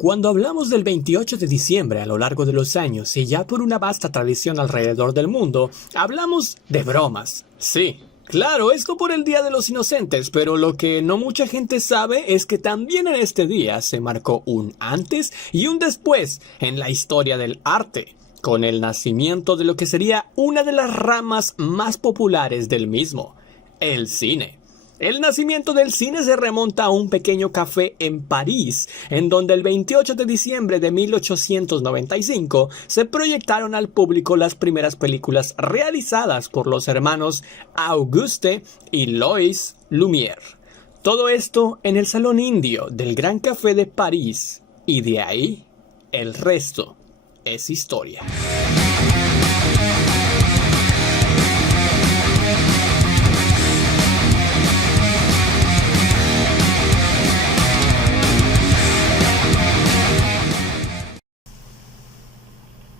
Cuando hablamos del 28 de diciembre a lo largo de los años y ya por una vasta tradición alrededor del mundo, hablamos de bromas. Sí, claro, esto por el Día de los Inocentes, pero lo que no mucha gente sabe es que también en este día se marcó un antes y un después en la historia del arte, con el nacimiento de lo que sería una de las ramas más populares del mismo, el cine. El nacimiento del cine se remonta a un pequeño café en París, en donde el 28 de diciembre de 1895 se proyectaron al público las primeras películas realizadas por los hermanos Auguste y Louis Lumière. Todo esto en el Salón Indio del Gran Café de París, y de ahí el resto es historia.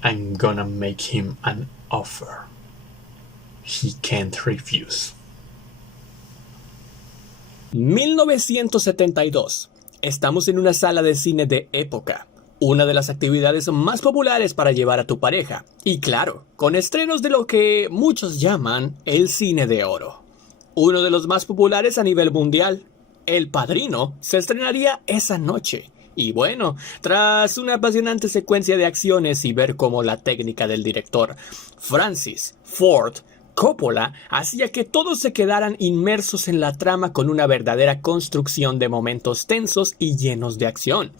I'm gonna make him an offer he can't refuse. 1972. Estamos en una sala de cine de época, una de las actividades más populares para llevar a tu pareja, y claro, con estrenos de lo que muchos llaman el cine de oro. Uno de los más populares a nivel mundial, El Padrino, se estrenaría esa noche. Y bueno, tras una apasionante secuencia de acciones y ver cómo la técnica del director Francis Ford Coppola hacía que todos se quedaran inmersos en la trama con una verdadera construcción de momentos tensos y llenos de acción.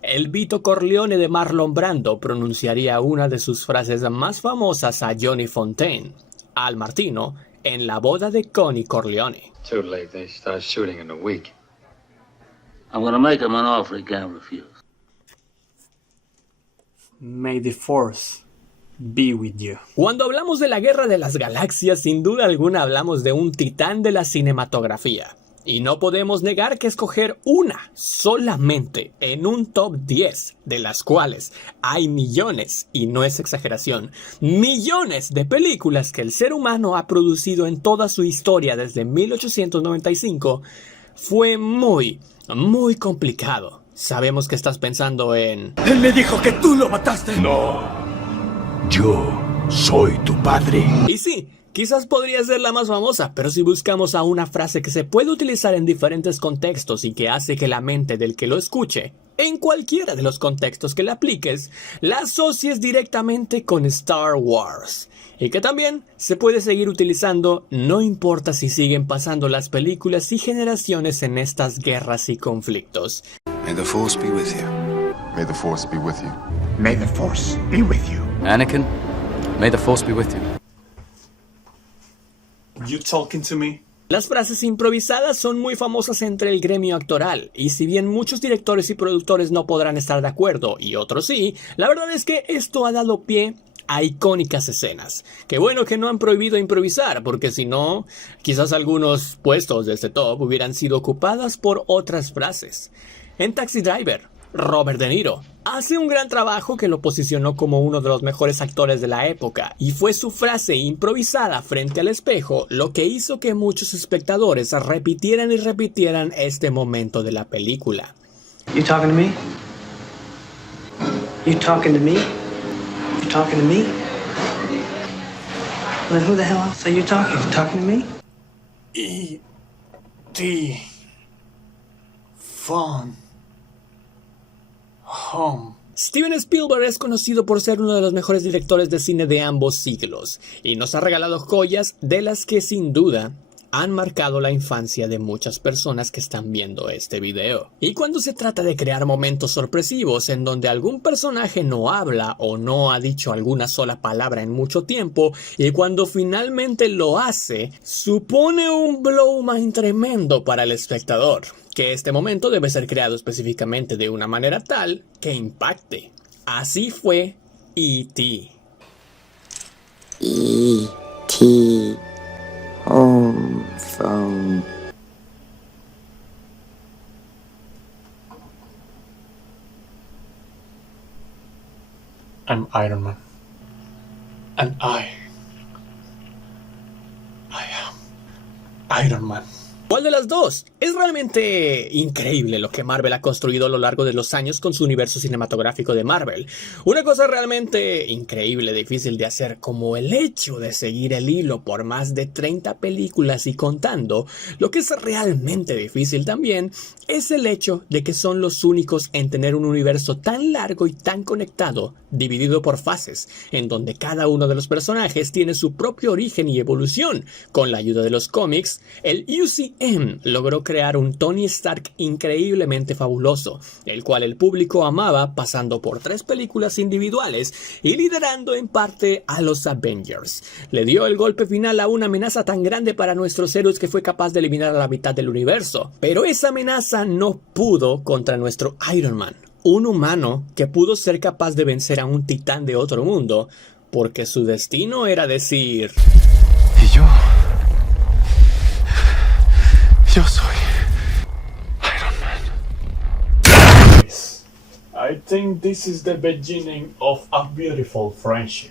El Vito Corleone de Marlon Brando pronunciaría una de sus frases más famosas a Johnny Fontane, Al Martino, en la boda de Connie Corleone. Too late, they start shooting in a week. I'm gonna make him an offer he can't refuse. May the Force be with you. Cuando hablamos de la Guerra de las Galaxias, sin duda alguna hablamos de un titán de la cinematografía. Y no podemos negar que escoger una solamente en un top 10, de las cuales hay millones, y no es exageración, millones de películas que el ser humano ha producido en toda su historia desde 1895, fue muy complicado. Sabemos que estás pensando en... Él me dijo que tú lo mataste. No, yo soy tu padre. Y sí, quizás podría ser la más famosa, pero si buscamos a una frase que se puede utilizar en diferentes contextos y que hace que la mente del que lo escuche, en cualquiera de los contextos que le apliques, la asocies directamente con Star Wars. Y que también se puede seguir utilizando, no importa si siguen pasando las películas y generaciones en estas guerras y conflictos. May the Force be with you. May the Force be with you. May the Force be with you. Anakin, may the Force be with you. You talking to me? Las frases improvisadas son muy famosas entre el gremio actoral, y si bien muchos directores y productores no podrán estar de acuerdo y otros sí, la verdad es que esto ha dado pie a icónicas escenas. Qué bueno que no han prohibido improvisar, porque si no, quizás algunos puestos de este top hubieran sido ocupadas por otras frases. En Taxi Driver, Robert De Niro hace un gran trabajo que lo posicionó como uno de los mejores actores de la época, y fue su frase improvisada frente al espejo lo que hizo que muchos espectadores repitieran y repitieran este momento de la película. You talking to me? You talking to me? You talking to me? Then who the hell else are you talking? You talking to me? E.T. Phone Home. Steven Spielberg es conocido por ser uno de los mejores directores de cine de ambos siglos, y nos ha regalado joyas de las que sin duda han marcado la infancia de muchas personas que están viendo este video. Y cuando se trata de crear momentos sorpresivos en donde algún personaje no habla o no ha dicho alguna sola palabra en mucho tiempo, y cuando finalmente lo hace, supone un blow mind tremendo para el espectador, que este momento debe ser creado específicamente de una manera tal que impacte. Así fue E.T. E.T. Home phone. I'm Iron Man. And I am Iron Man. ¿Cuál de las las dos. Es realmente increíble lo que Marvel ha construido a lo largo de los años con su universo cinematográfico de Marvel. Una cosa realmente increíble, difícil de hacer, como el hecho de seguir el hilo por más de 30 películas y contando. Lo que es realmente difícil también es el hecho de que son los únicos en tener un universo tan largo y tan conectado, dividido por fases, en donde cada uno de los personajes tiene su propio origen y evolución. Con la ayuda de los cómics, el UCM logró crear un Tony Stark increíblemente fabuloso, el cual el público amaba, pasando por 3 películas individuales y liderando en parte a los Avengers. Le dio el golpe final a una amenaza tan grande para nuestros héroes que fue capaz de eliminar a la mitad del universo. Pero esa amenaza no pudo contra nuestro Iron Man, un humano que pudo ser capaz de vencer a un titán de otro mundo, porque su destino era decir... Y yo soy Iron Man. I think this is the beginning of a beautiful friendship.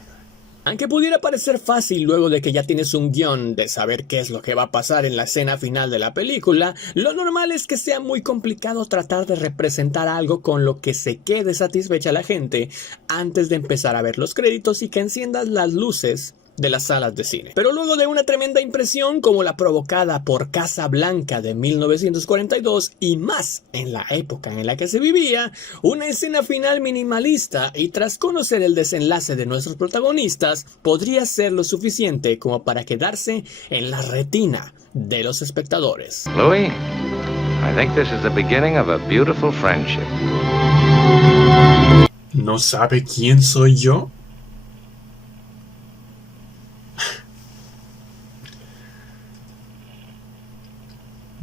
Aunque pudiera parecer fácil luego de que ya tienes un guión de saber qué es lo que va a pasar en la escena final de la película, lo normal es que sea muy complicado tratar de representar algo con lo que se quede satisfecha la gente antes de empezar a ver los créditos y que enciendas las luces de las salas de cine. Pero luego de una tremenda impresión como la provocada por Casablanca de 1942 y más en la época en la que se vivía, una escena final minimalista y tras conocer el desenlace de nuestros protagonistas, podría ser lo suficiente como para quedarse en la retina de los espectadores. Louis, I think this is the beginning of a beautiful friendship. ¿No sabe quién soy yo?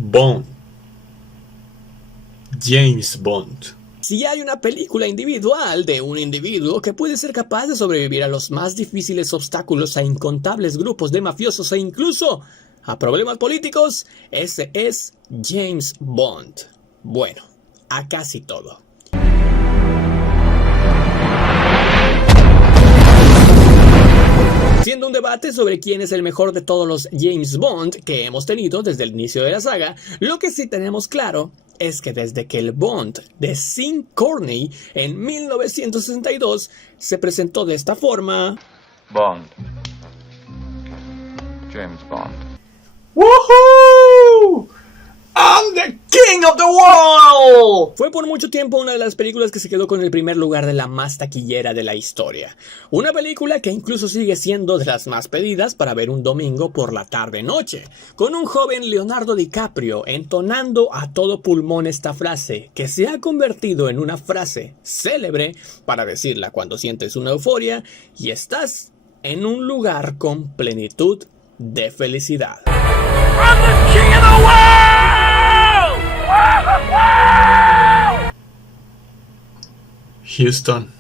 Bond. James Bond. Si hay una película individual de un individuo que puede ser capaz de sobrevivir a los más difíciles obstáculos, a incontables grupos de mafiosos e incluso a problemas políticos, ese es James Bond. Bueno, a casi todo. Siendo un debate sobre quién es el mejor de todos los James Bond que hemos tenido desde el inicio de la saga, lo que sí tenemos claro es que desde que el Bond de Sean Connery en 1962 se presentó de esta forma... Bond. James Bond. ¡Woohoo! I'm the king of the world. Fue por mucho tiempo una de las películas que se quedó con el primer lugar de la más taquillera de la historia. Una película que incluso sigue siendo de las más pedidas para ver un domingo por la tarde-noche, con un joven Leonardo DiCaprio entonando a todo pulmón esta frase, que se ha convertido en una frase célebre para decirla cuando sientes una euforia y estás en un lugar con plenitud de felicidad. I'm the king of the world! Houston,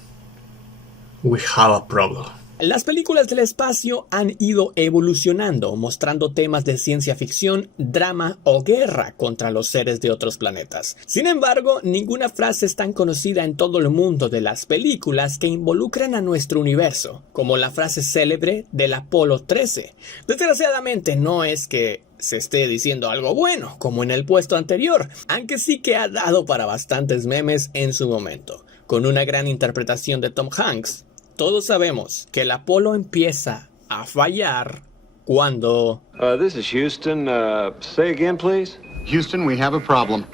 we have a problem. Las películas del espacio han ido evolucionando, mostrando temas de ciencia ficción, drama o guerra contra los seres de otros planetas. Sin embargo, ninguna frase es tan conocida en todo el mundo de las películas que involucran a nuestro universo, como la frase célebre del Apolo 13. Desgraciadamente, no es que se esté diciendo algo bueno, como en el puesto anterior, aunque sí que ha dado para bastantes memes en su momento. Con una gran interpretación de Tom Hanks, todos sabemos que el Apolo empieza a fallar cuando... This is Houston. Say again, please. Houston, we have a problem.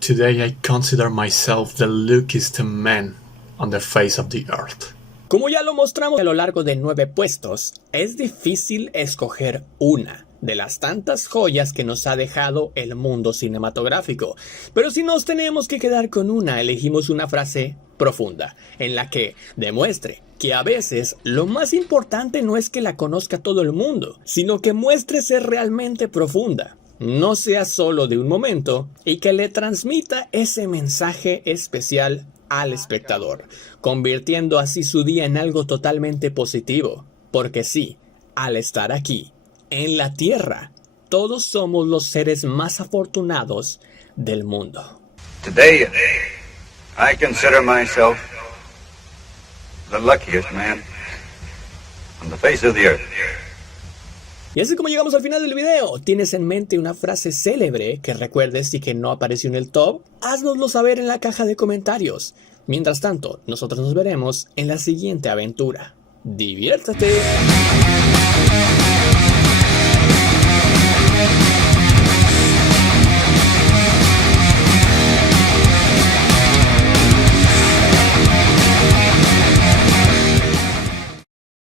Today I consider myself the luckiest man on the face of the earth. Como ya lo mostramos a lo largo de 9 puestos, es difícil escoger una de las tantas joyas que nos ha dejado el mundo cinematográfico. Pero si nos tenemos que quedar con una, elegimos una frase profunda, en la que demuestre que a veces lo más importante no es que la conozca todo el mundo, sino que muestre ser realmente profunda, no sea solo de un momento, y que le transmita ese mensaje especial al espectador, convirtiendo así su día en algo totalmente positivo. Porque sí, al estar aquí, en la Tierra, todos somos los seres más afortunados del mundo. Today, I consider myself the luckiest man on the face of the earth. Y así como llegamos al final del video, ¿tienes en mente una frase célebre que recuerdes y que no apareció en el top? Haznoslo saber en la caja de comentarios. Mientras tanto, nosotros nos veremos en la siguiente aventura. ¡Diviértete!